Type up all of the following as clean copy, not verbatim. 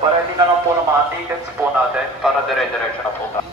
Paready na lang po ng mga tickets po natin para dire-diretso na po tayo.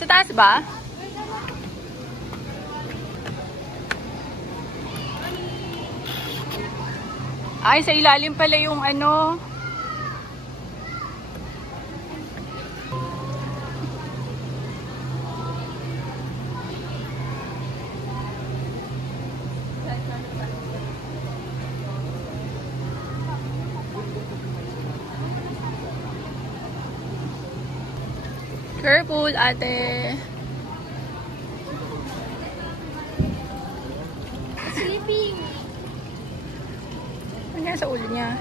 Sa taas ba? Ay, sa ilalim pala yung ano. Careful, ate. Sleeping. Ano yan sa ulo niya?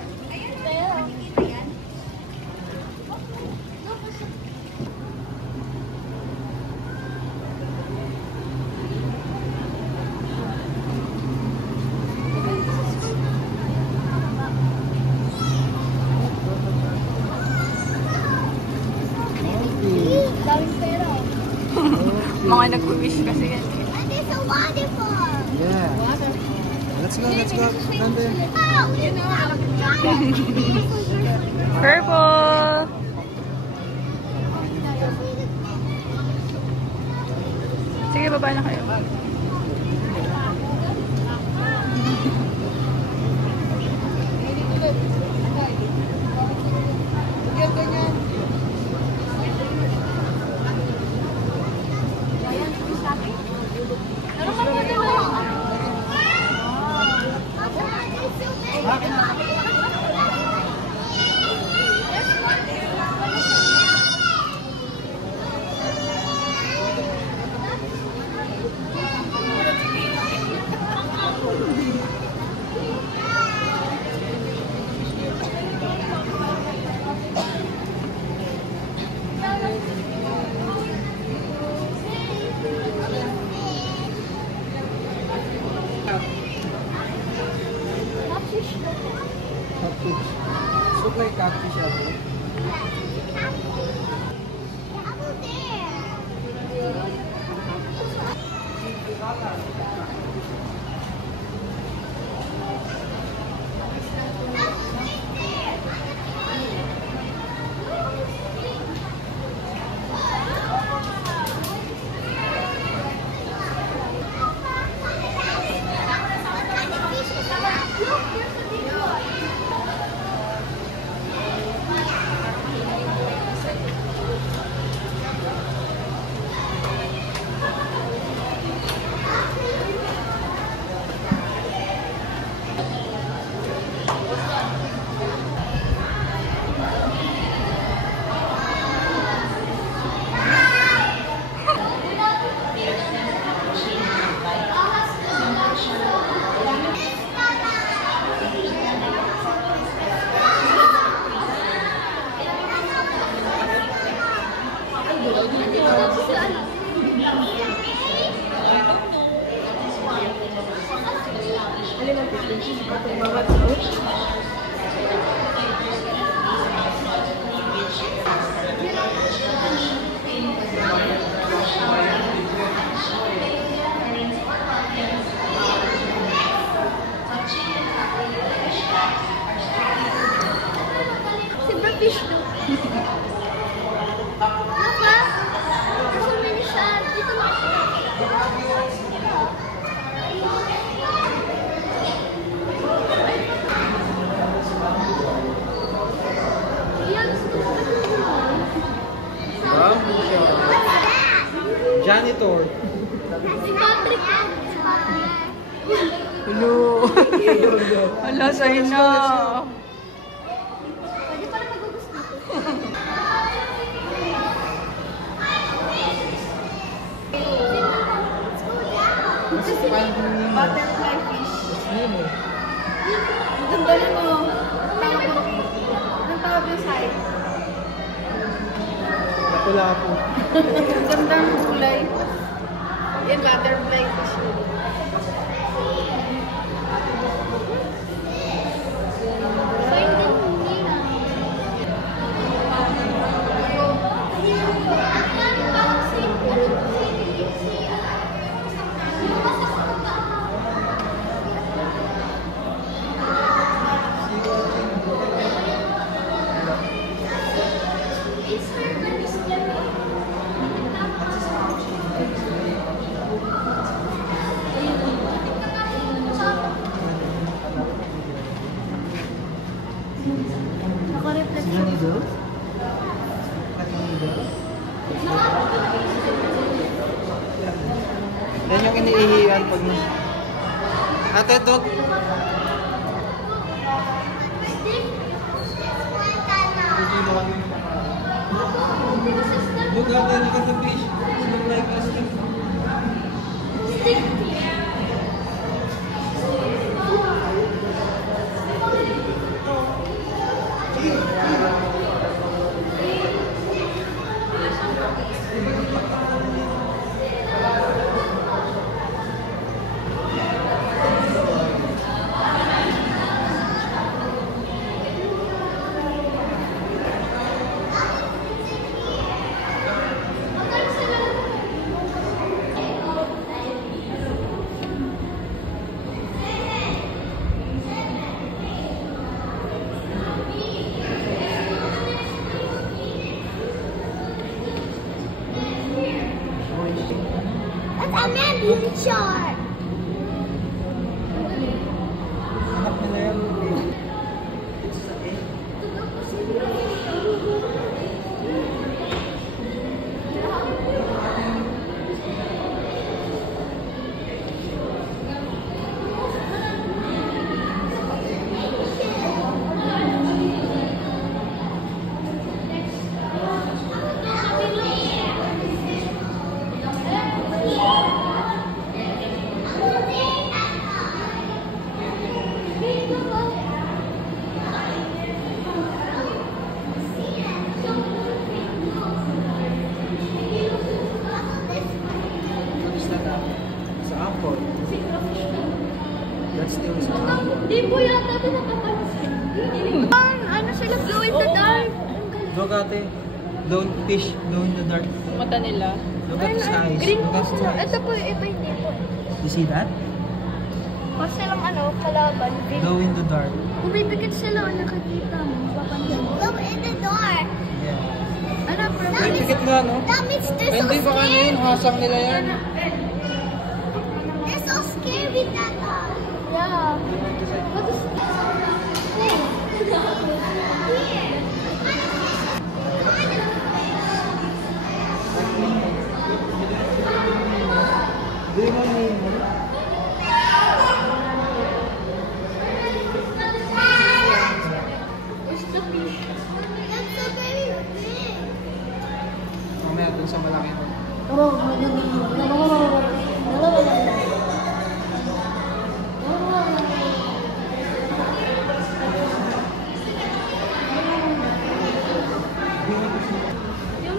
Mga nag-wish kasi yan. And it's a waterfall. Yeah. Let's go, let's go. Nande. Oh, you know, Purple! Sige, baba na kayo. Wow, janitor. Hello. Wala sa'yo na. Pwede pala magugusto dito. Butterfly fish. Ayun eh. Ang ganda mo. Anong tawag yung side? Lapu-lapu. Ang ganda ng kulay. Yan, butterfly fish. Janitor? Yan yung iniihian pag... Ate, dog. Look out there, look at the fish. Look like a stick. That's a man shark. Sa apple. That's still sa apple. Di po yata ito nakapansin. Ano sila, glow in the dark. Look ate. Don't fish, glow in the dark. Mata nila. Look at the skies. Green Look po at the sila. skies. Ito po, ito hindi po. You see that? Mas silang kalaban. Green. Glow in the dark. Bumibigit sila, nakakita mo. Papansin mo. Glow in the dark. Yeah. Ano, Ay, tikit nga, no? That means they're Ay, so hindi pa kanya yun. scary. Hasang nila yan. They're so scary that yeah. What is Do you know name? That's so very big. Mamaya dun sa malaki nun. Yung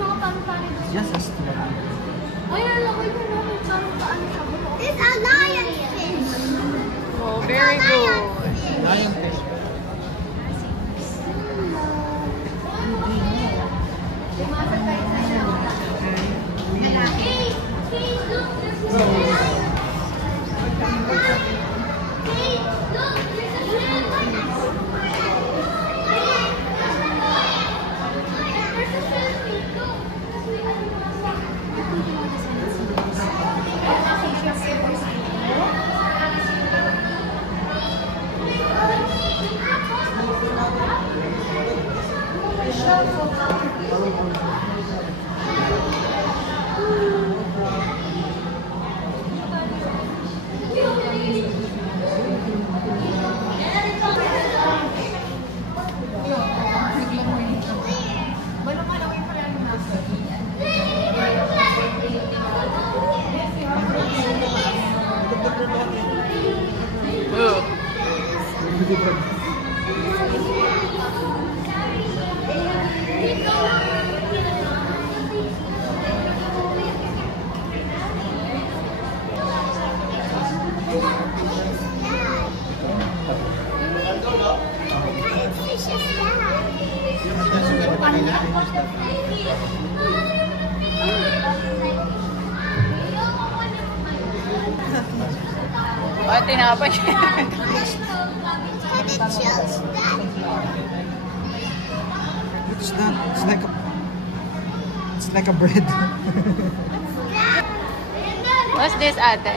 mga paano Just as to ay, nalaki ko na kung paano siya buo. It's a lionfish. Oh, very good. Lion fish. Hey, look, there's a lion. Hey, look, there's a lion. There's a selfie. Go. Oh, tinapay siya. It's not. It's like a bread. What's this, ate?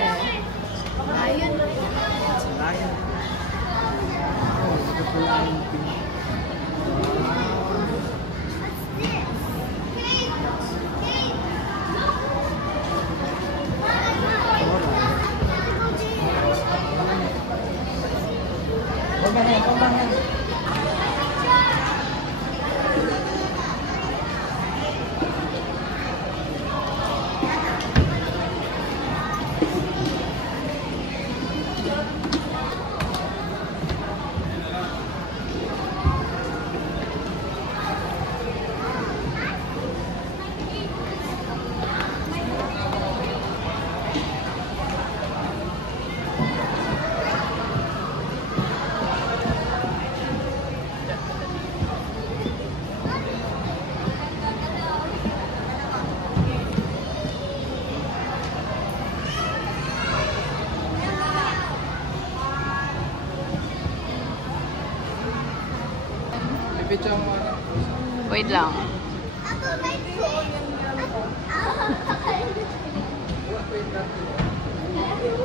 Wait lang.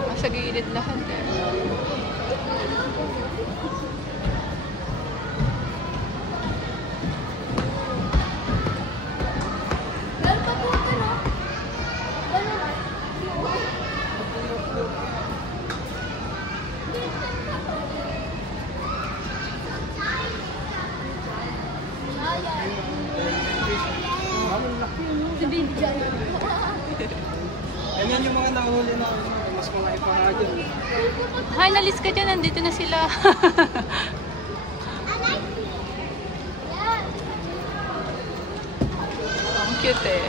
Nasa gilid lahat eh. Ayan yung mga nahuli na mas mga ipahagin. Hi, nalis ka dyan. Nandito na sila. Ang cute eh.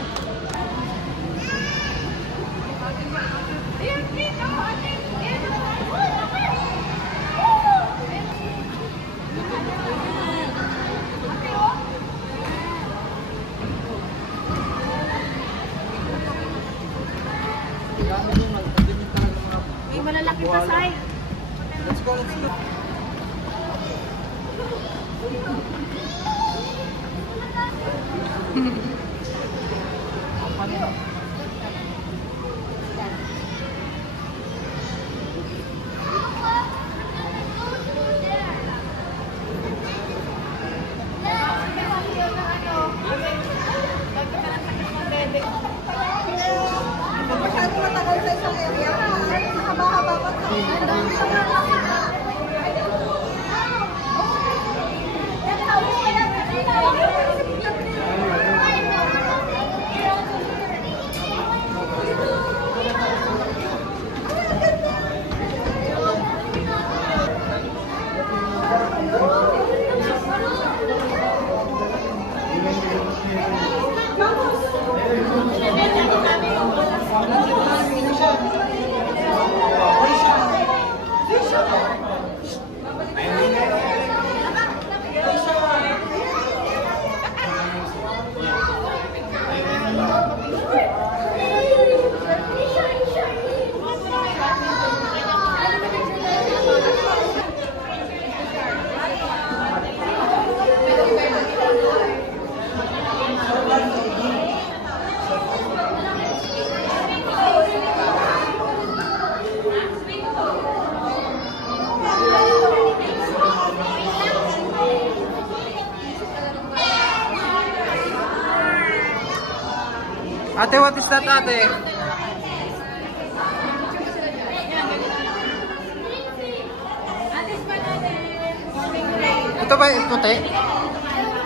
May malalaki pa sa'yo. Let's go, let's go. Ate, what is that, ate? Ito ba yung puti?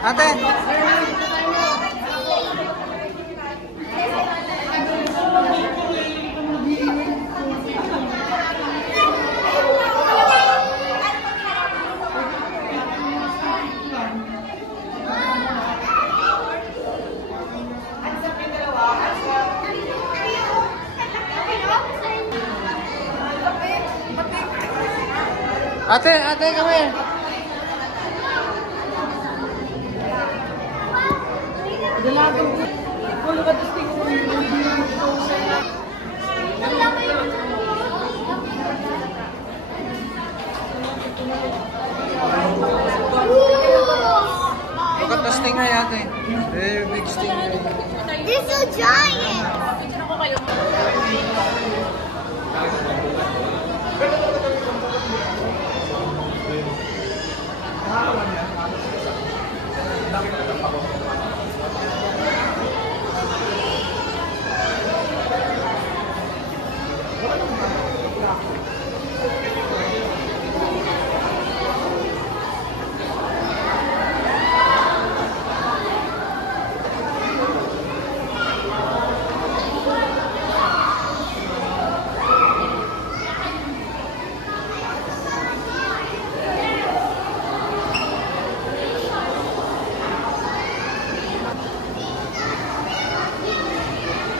Ate! Ate, kami. Look at the stingray, ate. Very big stingray. This is a giant.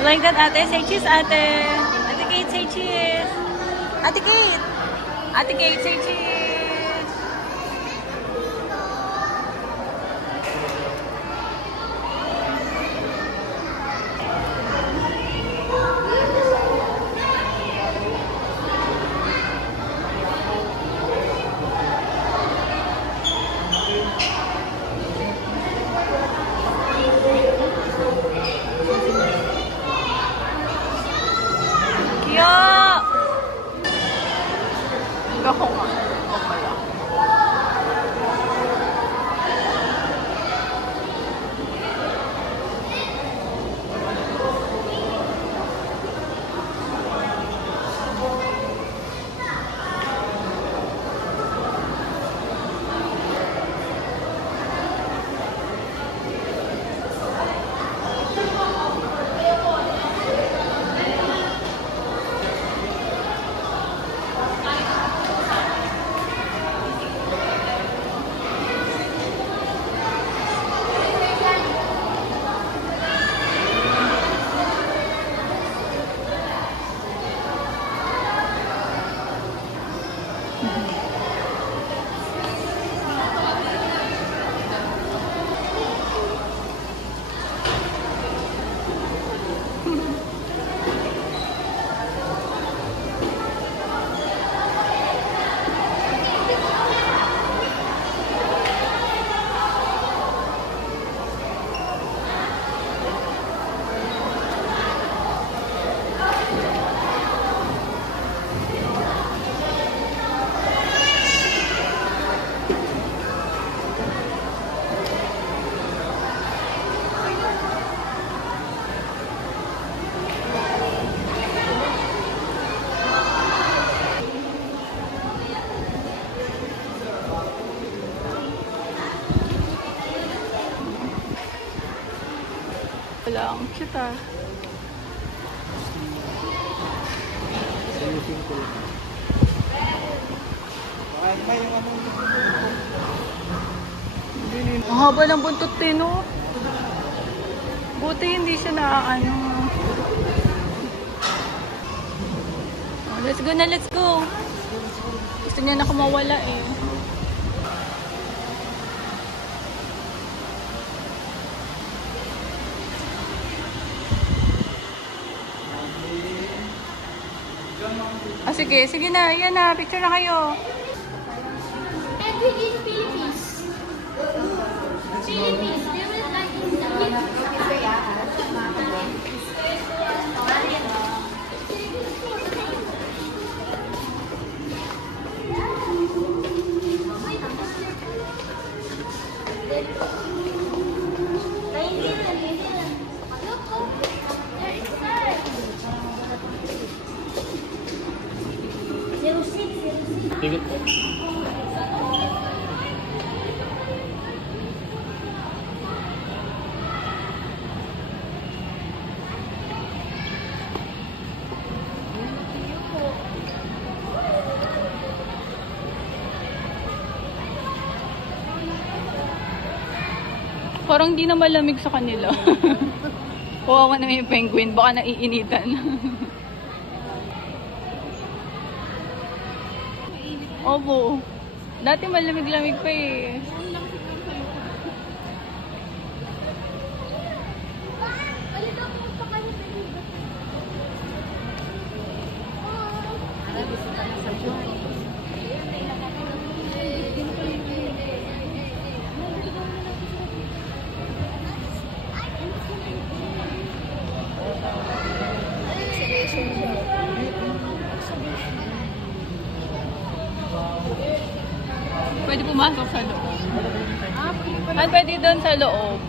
Like that, ate. Say cheese, ate. Ate Kate, say cheese. Ate Kate. Ate Kate, say cheese. Ako nga. Ako pala. Wala, ang cute ah. Ayusin ko lang. May yung ano. Ang haba ng buntot din, no? Buti hindi siya naaano. Oh, let's go na, let's go. Gusto niya na kumawala eh. Ah, sige, sige na. Yan na, picture na kayo. And we eat Philippines. Philippines. They will like Tigit po. Parang di na malamig sa kanila. Kawawa na yung penguin. Baka naiinitan. Opo. Dati malamig-lamig pa eh. Pwede pumasok sa loob. At pwede doon sa loob.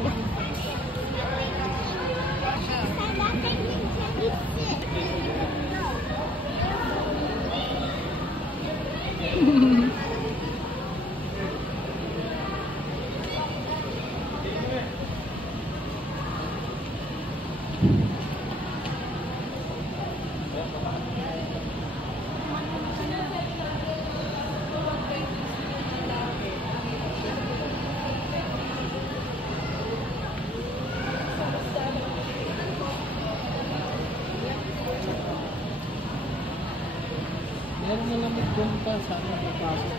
Meron na lamig doon pa. Sana papasok.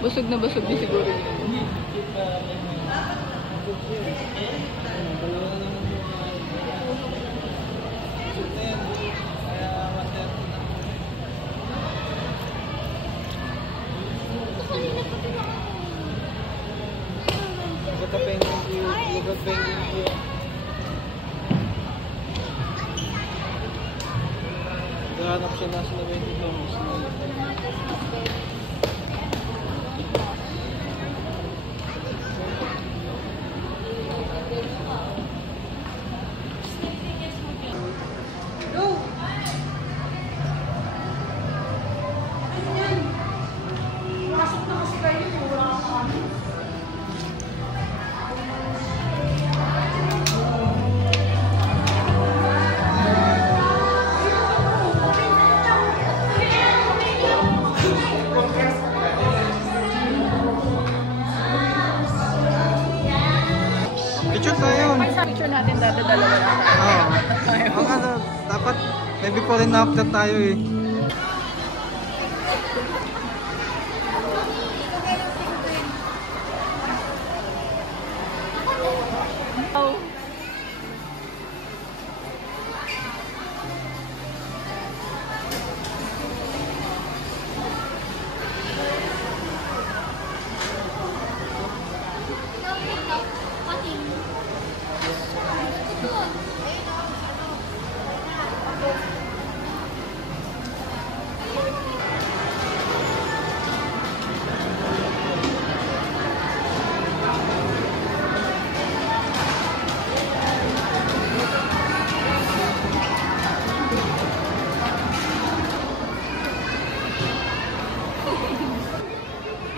Busog na siguro yun. Hanap siya na sila Wendy Thomas. Picture tayo. Picture natin dati dalawa lang. Oo. Ang ano, dapat may before and after tayo eh. Oh.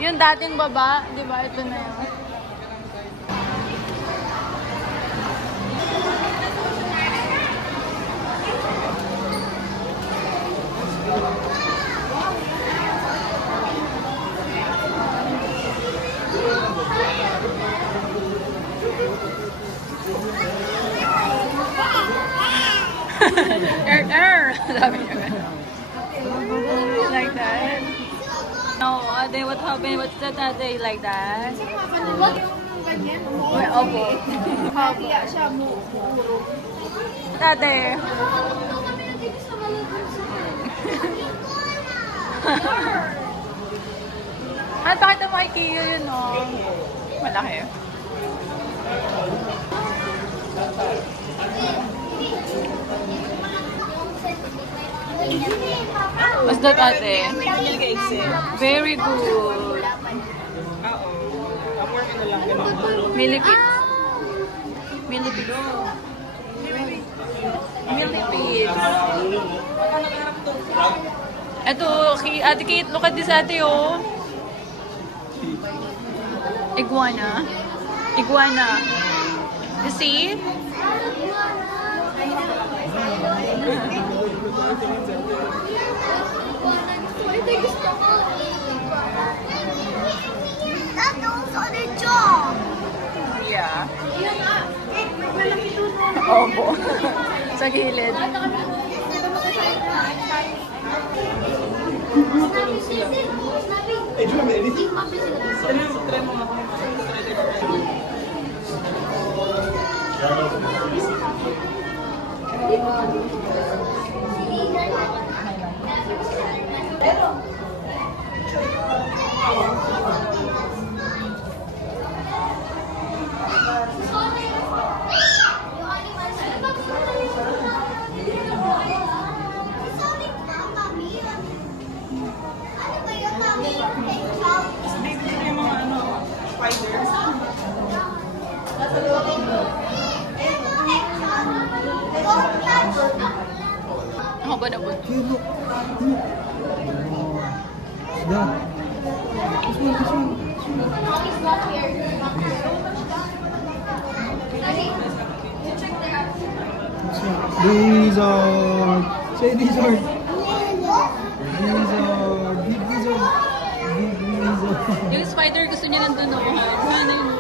Yung dating baba, di ba? Ito na yun. Sabi niya. Like that. No, Ate, what happened? What's that, Ate? Like that? Huwag yung ganyan. Or opo. Kaya siya muro. Ate. At bakit ang makikiyo yun, no? Malaki. What's that, Ate? Very good. Millipede. Millipede. Millipede. Ito, Ate Kate, look at this, Ate, oh. Iguana. Iguana. You see? That goes on the jaw. Yeah. Opo. Sa gilid. Hey, do you have anything? Try mo nga kung ako ba na po? Here, look. Look. Yeah. This one, this one. Mommy's not here. Lizard. Say lizard. Lizard. Big lizard. Big lizard. Yung spider gusto niya nandun ako. Ano yun?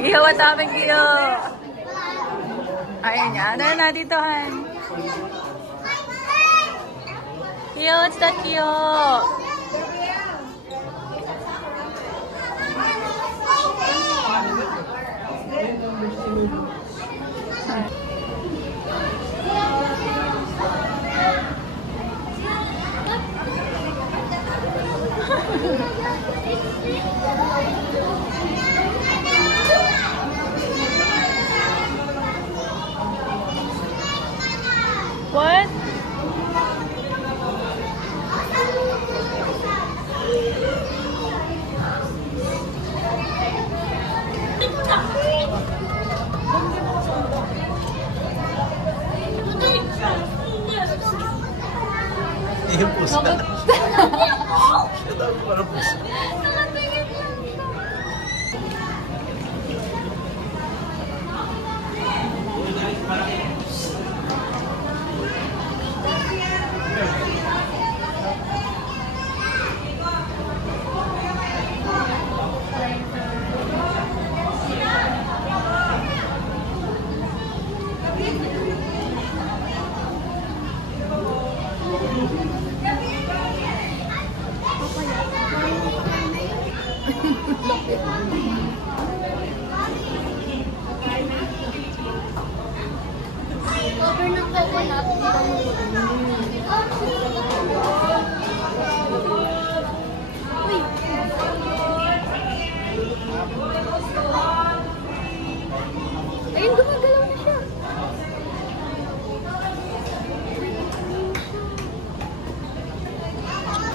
Iyo, what happened, Iyo? Ayun niya. Ano na dito, Han? Iyo, what's that, Iyo? What? Yung pusa. Shut up, parang pusa. Cover ng coconut. Uy. Ayun, gumagalaw na siya.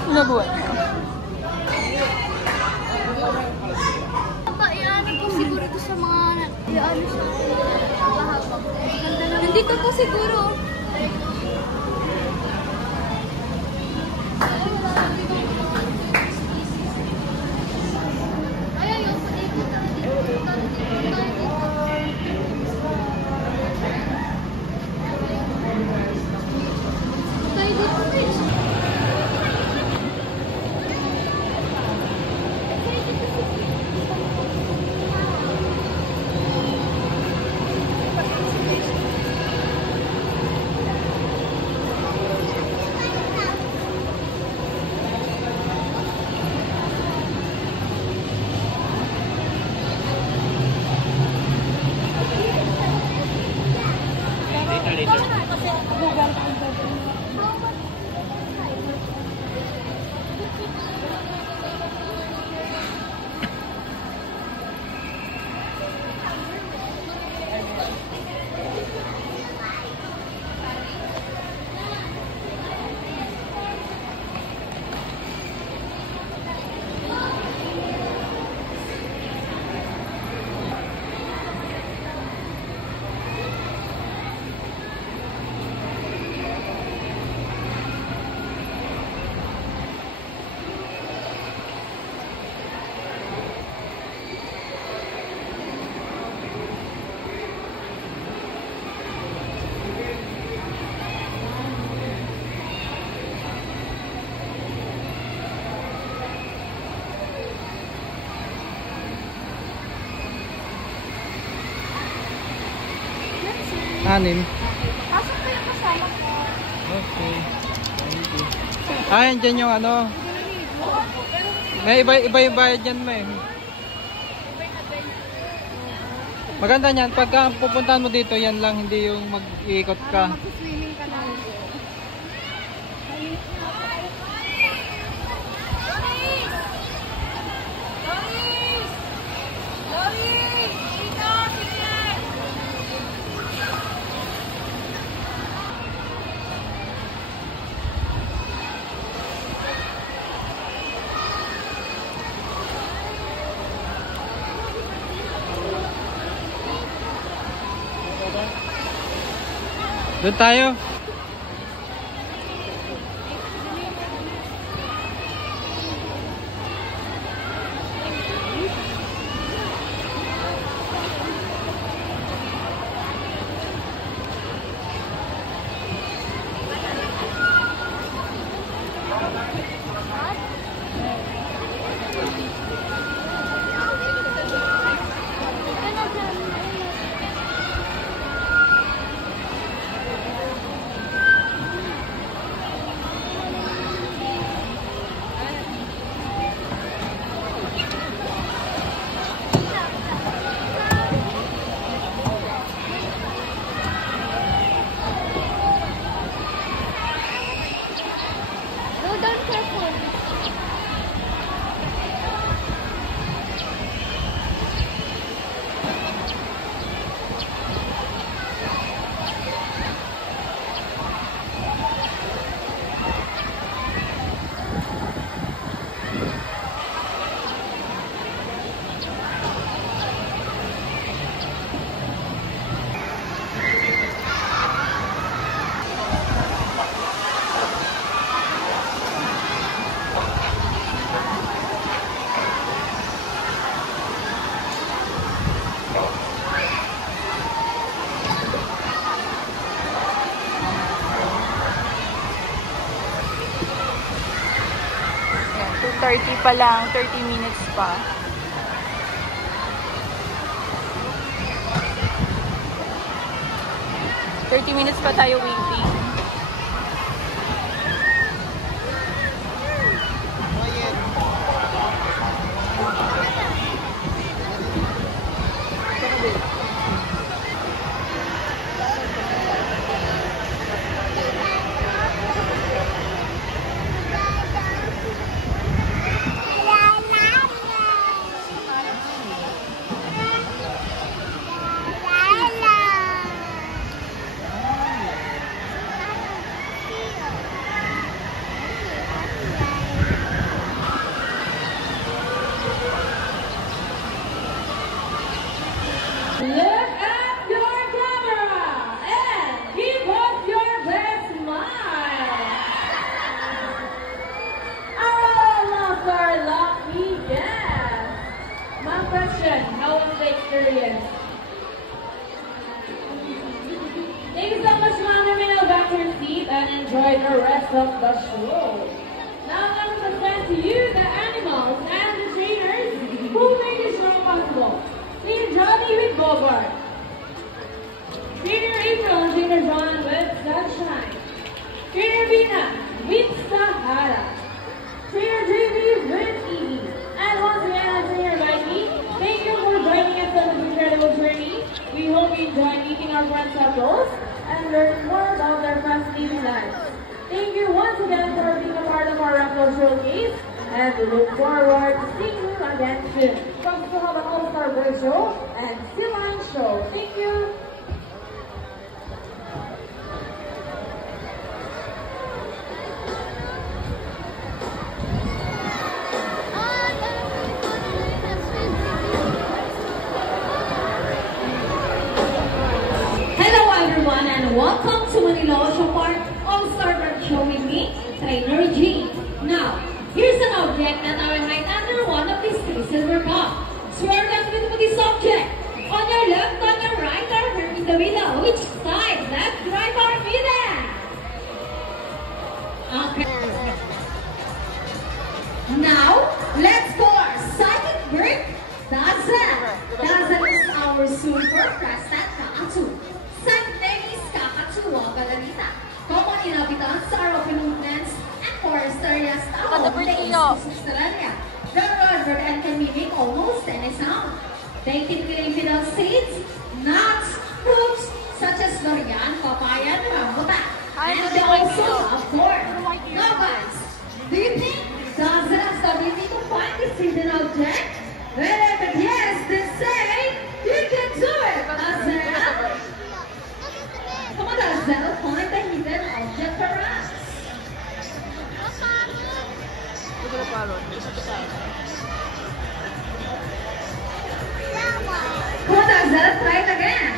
Nabuhat niya. Iaamin ko siguro ito sa mga iaamin siya. Nandito po siguro. Ay, ayoko dito. Tayo dito. Anim. Pasok ko yung kasama ko. Okay. Yan dyan yung ano. May iba yung bayad dyan, may. Maganda niyan. Pagka pupuntahan mo dito, yan lang. Hindi yung mag-iikot ka. Mag-swimming ka lang. Doon tayo. Go down careful. Yan, 2:30 pa lang, 30 minutes pa. Minutes pa tayo waiting. Look at your camera and give us your best smile. Our lost our lucky guest. My question, how was the experience? Thank you so much, Mama. Now back to your seat and enjoy the rest of the show. Now I will present to you the animals and the trainers who made this show possible. Trainer Johnny with Bogart. Trainer April and Trainer John with Sunshine. Trainer Vina with Sahara. Trainer JB with Evie. And once again, I'm Trainer Mikey. Thank you for joining us on this incredible journey. We hope you enjoyed meeting our friends up close and learn more about their fascinating lives. Thank you once again for being a part of our Raffle Showcase. And we look forward to seeing you again soon. Come to have an All-Star Boys show and Sea Lion show. Thank you. Hello everyone and welcome to Manila Ocean Park All-Star Bird Show with me, Trainer G. Now, here's an object that I will hide under one of these three silver cups. So we're going to put this object on your left, on your right, or in the middle. Which side? Left, right, or middle? Okay. Now, let's call our psychic bird, Dazzle. Dazzle is our super present Kaatu. Psychic ballerina, common inhabitants are open woodlands and forest areas Kada along the east Bernillo. coast of Australia. They're larger and can mimic almost any sound. They typically feed on seeds, nuts, fruits such as durian, papaya, and rambutan. And they also love corn. Now guys, do you think does it has the ability to find this hidden object? Well, if it yes, then say you can do it, Dazzle. Come on, Dazzle, find the hidden object for us. Come on, Dazzle, try it again.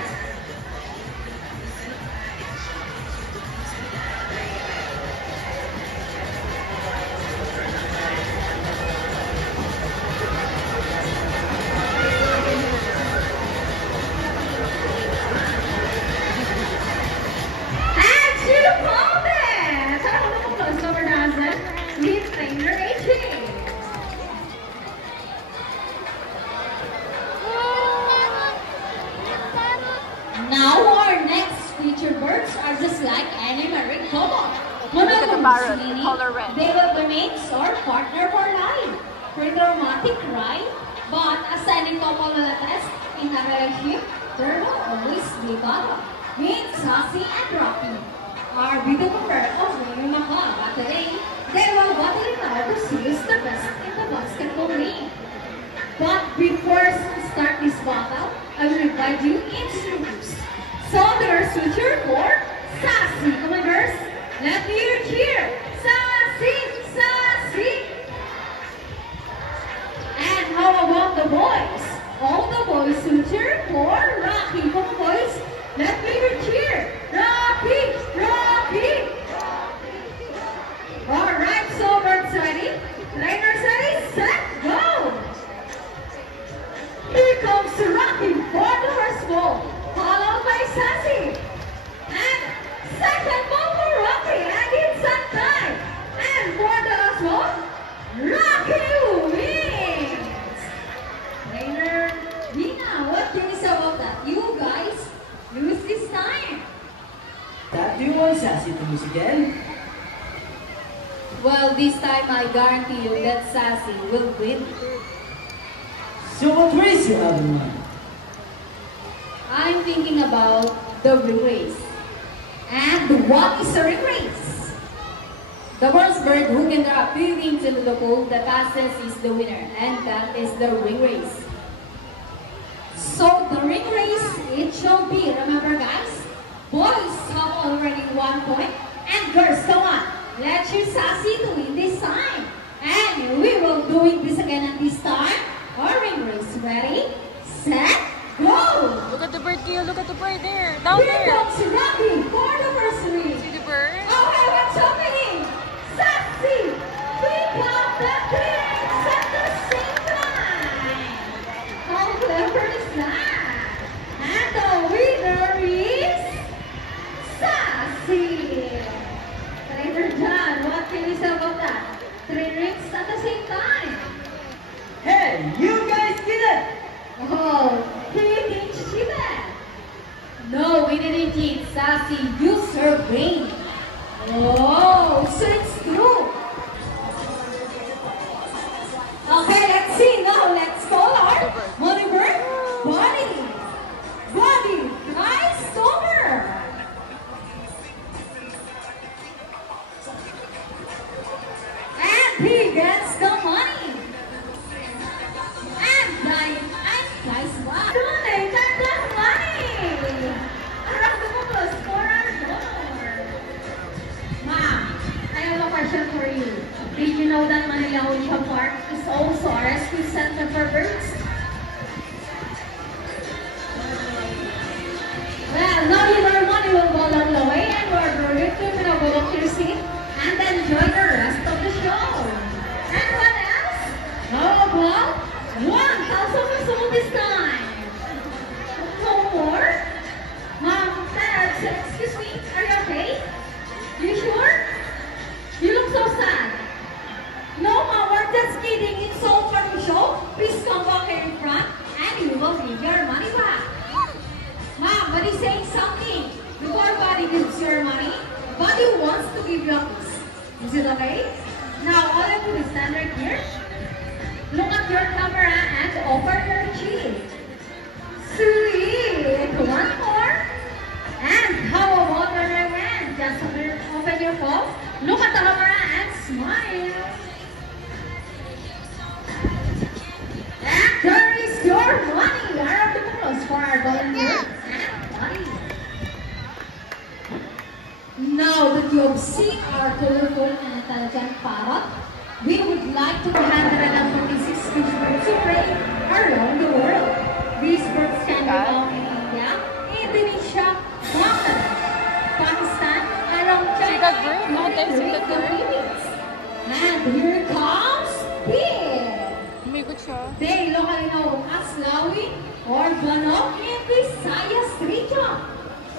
Now our next featured birds are just like any marine couple. parrot, Monogamous, meaning color red. they will be mates or partner for life. Pretty romantic, right? But as any couple will attest, in a relationship, there will always be battle. Means Sassy and Rocky are beautiful pair of women club. But today, they will battle it out to see who's the best in the basketball league. But before we start this battle, I will invite you introduce. So there's switcher for Sassy. Come on girls, let me hear a cheer. Sassy, Sassy. And how about the boys? All the boys switcher for Rocky. Come on boys, let me hear a cheer. Rocky, Rocky. Alright, so birds ready? Trainers ready? Set, go! Here comes Rocky for the first ball, followed by Sassy. And second ball for Rocky, and it's on time. And for the last ball, Rocky wins. Trainer Dina, what can you say about that? You guys lose this time. Do you want Sassy to lose again? Well, this time I guarantee you that Sassy will win. So what race you have in mind? I'm thinking about the ring race. And what is a ring race? The first bird who can drop 2 wings into the pool the fastest is the winner, and that is the ring race. So the ring race, it shall be. Remember guys, boys have already 1 point. And girls, come on, let's use Sassy to win this time. And we will doing this again at this time. Our ring race, ready, set, go! Look at the bird, Keo. Look at the bird there. Down Here there. comes Rocky for the first ring. See the bird? Okay, what's happening? Sassy, pick up the 3 rings at the same time. How clever is that? And the winner is Sassy. Trainer John, what can you say about that? 3 rings at the same time. Hey, you guys did it! Oh, he didn't cheat that. No, we didn't cheat. Sassy, you surveyed. Oh, so it's true. Okay, let's see. Now let's call our Money Bird, Buddy. Buddy, nice over. And he gets the money. And guys, what? They got the money. Round of applause for our donor. Ma'am, I have a question for you. Did you know that Manila Ocean Park is also a rescue center for birds? Well, now your money will go along the way and we're going to go up to your seat and enjoy the rest of the show. And what else? How about 1,000 pesos this time? No more? Ma'am, excuse me, are you okay? You sure? You look so sad. No, Mom, we're just kidding. It's all for the show. Please come back here in front and you will give your money back. Mom, but he's saying something before Buddy gives your money Daddy wants to give you a kiss. Is it okay? Now, all of you stand right here. Look at your camera and offer your cheek. Sweet. One more. And how about your hand? Just open your palm. Look at the camera and smile. And there is your money. A round of applause for our volunteers and money. Now that you have seen our colorful and intelligent parrot, we would like to 146 fish birds to pray around the world. These birds can be found in India, Indonesia, Bangladesh, Pakistan, along China, and the Philippines. And here comes Pig. They locally known as Lawi or Banok in Visayas region.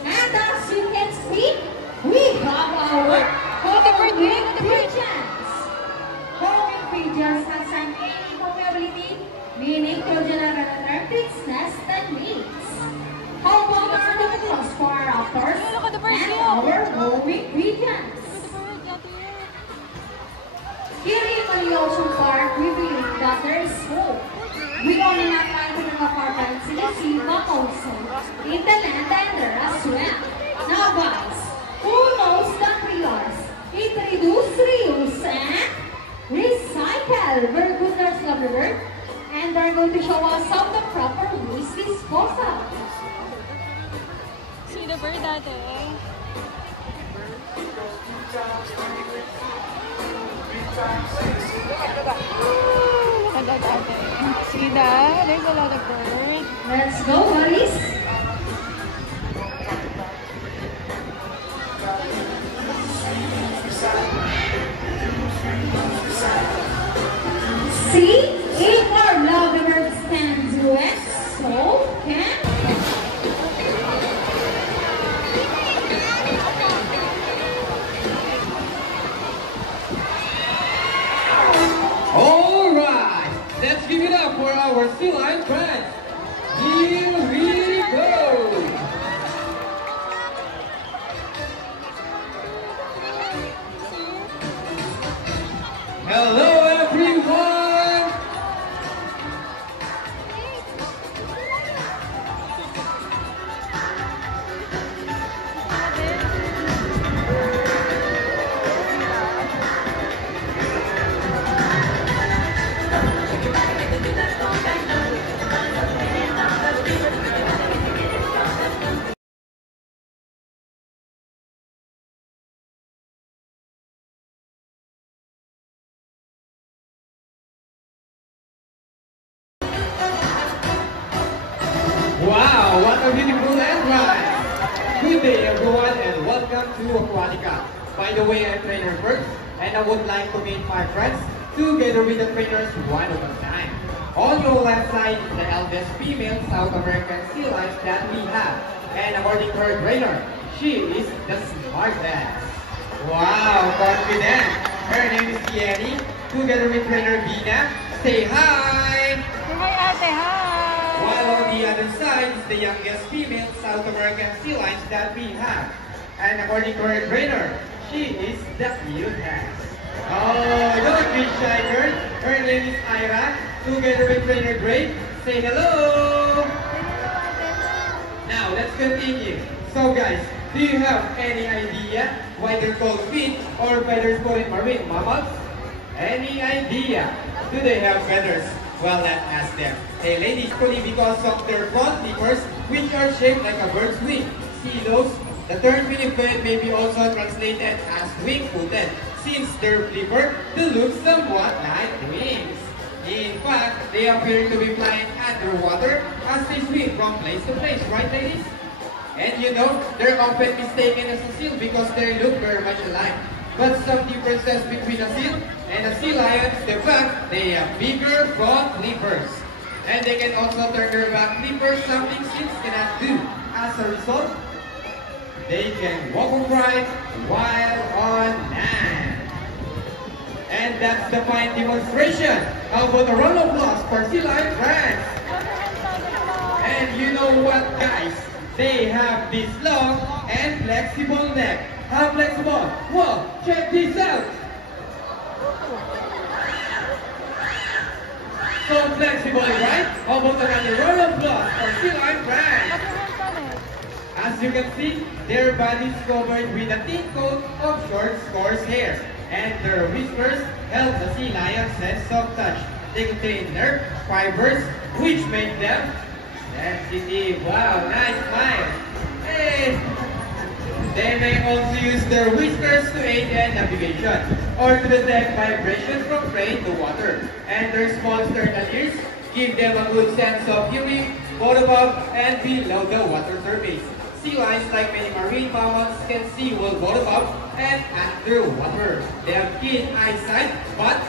And as you can see, we have our homing pigeons. Homing pigeons has an impermeability, meaning to generate its nest and needs. How about our applause for our raptors and our homing pigeons? Here in Mali Ocean Park, we believe that there is hope. We only have fighting apartments in the sea, but also in the land and there as well. Now guys, who knows the pillars? Introduce, reuse, and recycle. Very good, nurse Lumberbird. And they're going to show us some of the proper waste disposal. See the bird dati. See that? There's a lot of birds. Let's go, buddies. See, if our lovebird stands wet, so can. Alright, let's give it up for our sea lion friends. Here we go. Hello everyone. Wow, what a beautiful entrance! Good day everyone and welcome to Aquatica. By the way, I'm Trainer Bird and I would like to meet my friends together with the trainers one at a time. On your left side is the eldest female South American sea lion that we have. And according to her trainer, she is the smartest. Wow, confident! Her name is Yenny, together with trainer Bina. Say hi! Hi ate, hi! While on the other side is the youngest female South American sea lions that we have. And according to her trainer, she is the cutest. Oh, don't be shy girl. Her name is Ira, together with trainer Grace. Say hello! Now, let's continue. So guys, do you have any idea why they're called feet or feathers for in marine mammals? Any idea? Do they have feathers? Well, let's ask them. Hey ladies, probably because of their front flippers, which are shaped like a bird's wing. See those? The term finifid may be also translated as wing-footed, since their flipper looks somewhat like wings. In fact, they appear to be flying underwater as they swim from place to place, right ladies? And you know, they're often mistaken as a seal because they look very much alike. But some differences between a seal and a sea lion is the fact they have bigger front flippers. And they can also turn their back flippers, something seals cannot do. As a result, they can walk upright while on land. And that's the fine demonstration. How about a round of applause for sea lion friends? And you know what guys? They have this long and flexible neck. How flexible? Whoa, check this out. So flexible, right? How about another round of applause for Sea Lion brand? As you can see, their bodies covered with a thin coat of short coarse hair, and their whiskers help the sea lion's sense of touch. They contain nerve fibers, which make them sensitive. Wow, nice smile. Hey. They may also use their whiskers to aid in navigation or to detect vibrations from prey to water. And their small sternal ears give them a good sense of hearing both above and below the water surface. Sea lions, like many marine mammals, can see well both above and underwater. They have keen eyesight but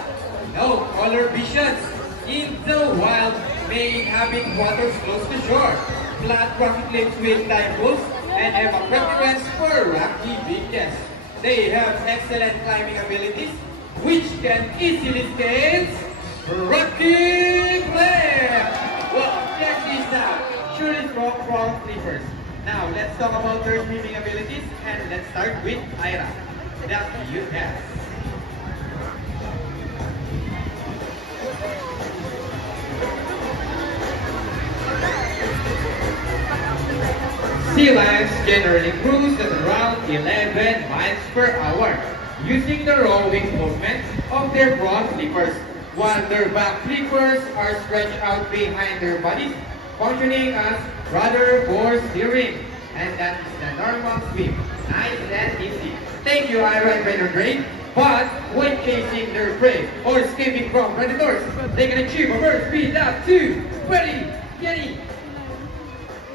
no color visions. In the wild, may inhabit waters close to shore, flat rocky cliffs with tide pools, and have a preference for rocky beaches. They have excellent climbing abilities, which can easily scale rocky cliffs. Well, check this out. Sure is rock frog clippers. Now, let's talk about their swimming abilities, and let's start with Ira. That you have. Sea lions generally cruise at around 11 miles per hour, using the rowing movement of their front flippers, while their back flippers are stretched out behind their bodies, functioning as rudder for steering. And that is the normal swim. Nice and easy. Thank you, Ira and Trainer Drake. But when chasing their prey or escaping from predators, they can achieve a burst speed up to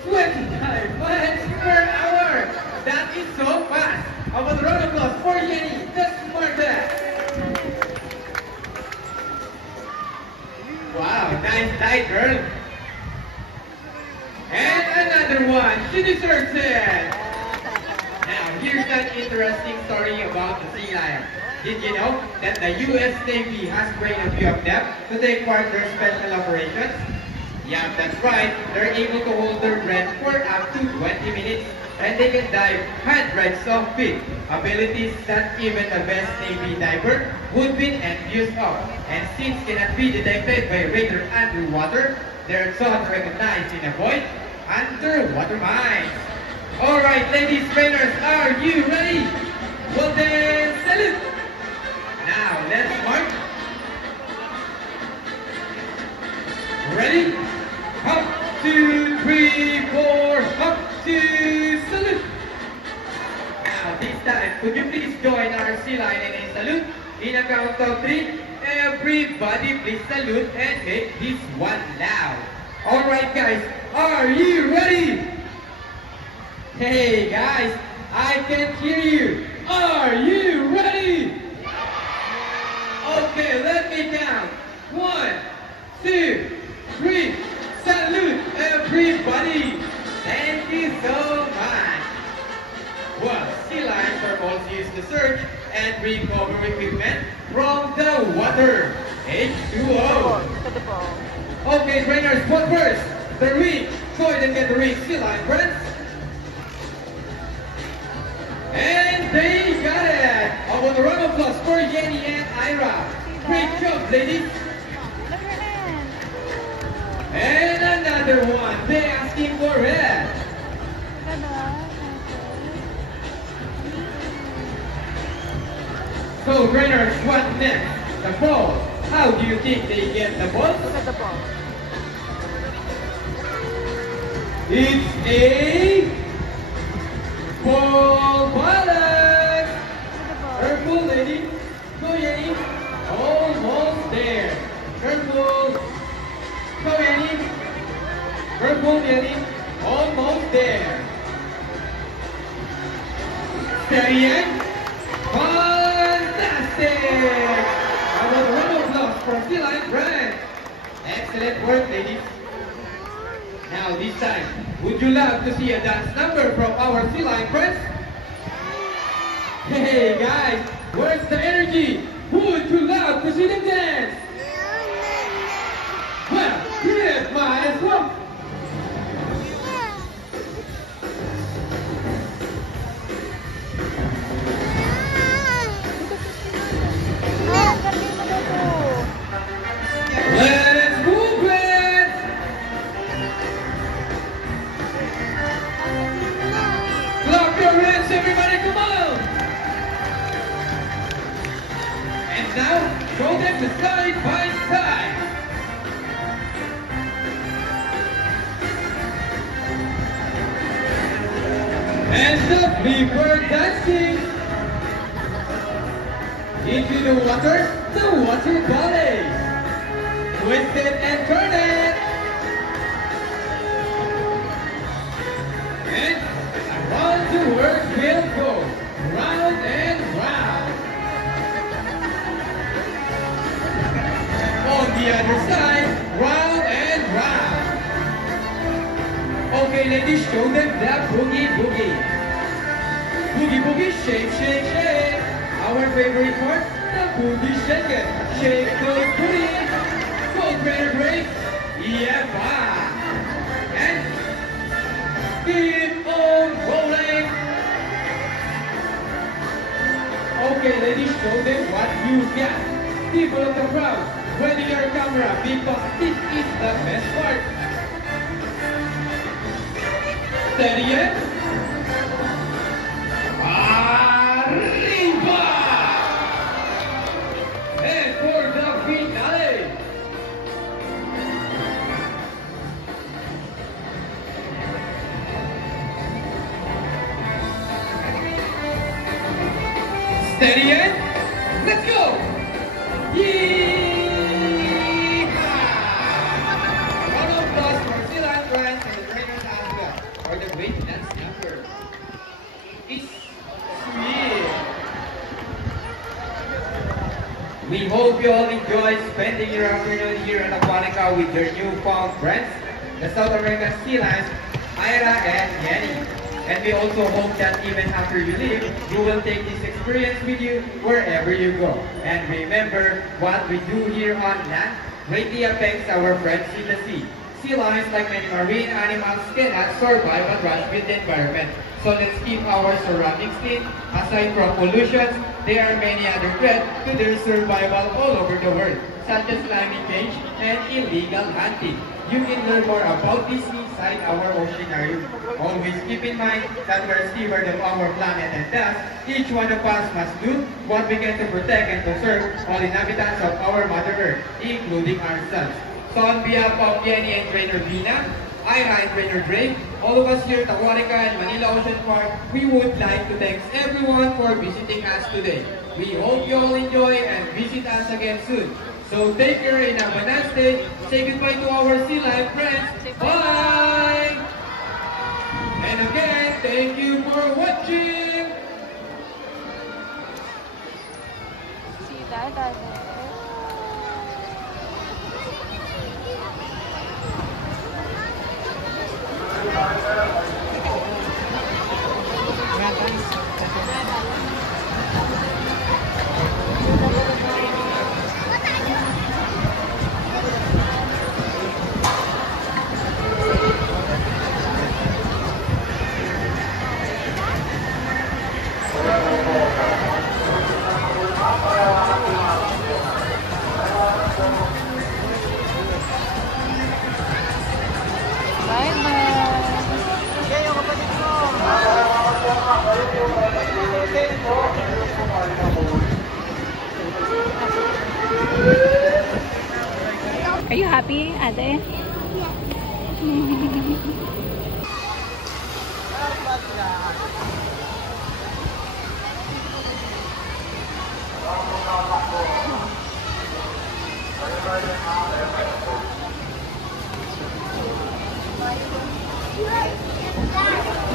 25 miles per hour. That is so fast. How about the round of applause for Yenny, the smartest? Wow, nice dive, girl. And another one. She deserves it. Now, here's an interesting story about the sea lion. Did you know that the U.S. Navy has trained a few of them to take part in their special operations? Yeah, that's right. They're able to hold their breath for up to 20 minutes, and they can dive hundreds of feet. Abilities that even the best Navy diver would be envious of. And since cannot be detected by radar underwater, they're thought recognized in a void underwater mines. Alright, ladies trainers, are you ready? Well then, salute! Now, let's march. Ready? Up, 2, 3, 4, up, 2, salute! Now, this time, could you please join our sea lion in a salute? In a count of 3, everybody please salute and make this one loud. Alright guys, are you ready? Hey guys, I can't hear you. Are you ready? Okay, let me count. 1, 2, 3. Salute everybody. Thank you so much. Well, sea lions are also used to search and recover equipment from the water. H2O. Okay, trainers, what first? The ring. Go ahead and get the ring, sea lion friends. And they got it! How about a round of applause for Yenny and Ira? Great job, ladies! And another one, they're asking for it! So, trainers, what next? The ball. How do you think they get the ball? It's a ball balance! Careful, lady. Go, Yenny. Almost there. Careful. Go, Yenny. Careful, Yenny. Almost there. Steady and fantastic! How about a round of applause for Sea Lion brand? Excellent work, ladies. Now this time, would you love to see a dance number from our Sea Lion friends? Hey guys, where's the energy? Would you love to see them dance? Well, here's my swamp. everybody, come on! And now, show them the side by side. And the flipper dancing. Into the water ballet. Twist it and turn it. And around the world will go. Round and round. On the other side, round and round. Okay, ladies, show them that boogie boogie. Boogie boogie, shake, shake, shake. Our favorite part, the booty shaker. Shake those booties. Cold trainer break. Yeah, bye. And keep on rolling. Okay, ladies, show them what you got. People of the crowd, ready your camera because this is the best part. Steady it. Arriba! And for the finale. Steady it. Let's go. Yeehaw! Round of applause for Silan, Brian, and the trainers as well for the great dance number. It's sweet. We hope you all enjoy spending your afternoon here at Aquatica with your newfound friends, the South American Sea Lions, Ira and Yanni. And we also hope that even after you leave, you will take this experience with you wherever you go. And remember, what we do here on land greatly affects our friends in the sea. Sea lions, like many marine animals, cannot survive and rush with the environment. So let's keep our surroundings clean. Aside from pollution, there are many other threats to their survival all over the world, such as climate change and illegal hunting. You can learn more about this inside our oceanarium. Always keep in mind that we are steward of our planet, and thus, each one of us must do what we can to protect and conserve all inhabitants of our Mother Earth, including ourselves. So on behalf of Yanni and Trainer Vina, Ira and Trainer Drake, all of us here at Aquatica and Manila Ocean Park, we would like to thank everyone for visiting us today. We hope you all enjoy and visit us again soon. So take care and have a nice day. Say goodbye to our Sea Lion friends. Bye! And again, thank you for watching! Si Dada. Are you happy, Ate?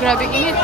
Grabe init.